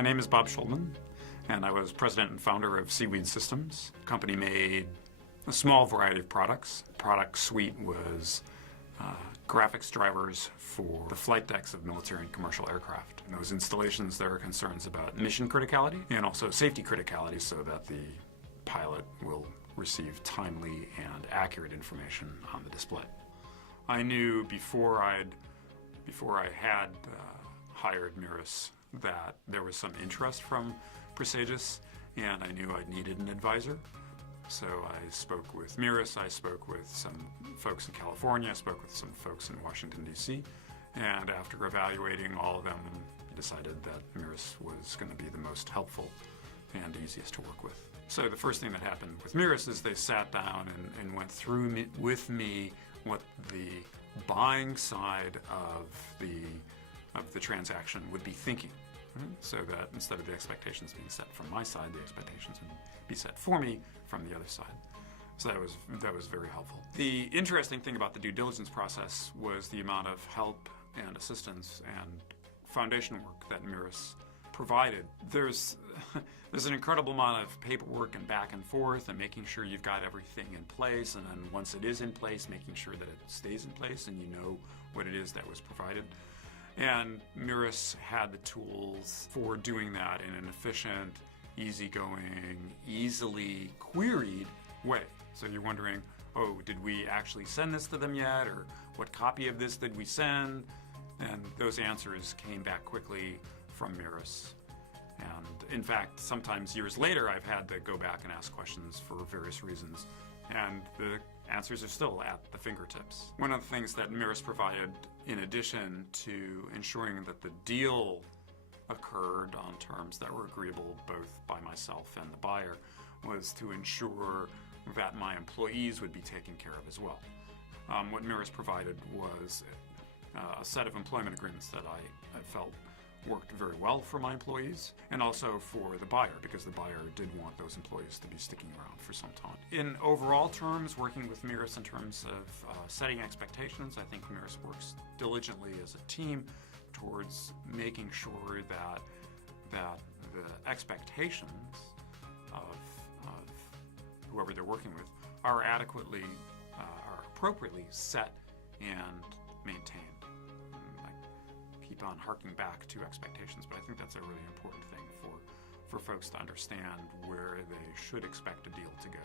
My name is Bob Shulman, and I was president and founder of Seaweed Systems. The company made a small variety of products. The product suite was graphics drivers for the flight decks of military and commercial aircraft. In those installations, there are concerns about mission criticality and also safety criticality so that the pilot will receive timely and accurate information on the display. I knew before I had hired Mirus that there was some interest from Presagis, and I knew I needed an advisor. So I spoke with Mirus, I spoke with some folks in California, I spoke with some folks in Washington, D.C., and after evaluating all of them, decided that Mirus was going to be the most helpful and easiest to work with. So the first thing that happened with Mirus is they sat down and went through with me what the buying side of the transaction would be thinking. So that instead of the expectations being set from my side, the expectations would be set for me from the other side. So that was very helpful. The interesting thing about the due diligence process was the amount of help and assistance and foundation work that Mirus provided. There's an incredible amount of paperwork and back and forth and making sure you've got everything in place, and then once it is in place, making sure that it stays in place and you know what it is that was provided. And Mirus had the tools for doing that in an efficient, easygoing, easily queried way. So you're wondering, oh, did we actually send this to them yet? Or what copy of this did we send? And those answers came back quickly from Mirus. And in fact, sometimes years later, I've had to go back and ask questions for various reasons. And the answers are still at the fingertips. One of the things that Mirus provided, in addition to ensuring that the deal occurred on terms that were agreeable both by myself and the buyer, was to ensure that my employees would be taken care of as well. What Mirus provided was a set of employment agreements that I felt worked very well for my employees and also for the buyer, because the buyer did want those employees to be sticking around for some time. In overall terms, working with Mirus in terms of setting expectations, I think Mirus works diligently as a team towards making sure that the expectations of whoever they're working with are appropriately set and maintained. On harking back to expectations, but I think that's a really important thing for folks to understand where they should expect a deal to go.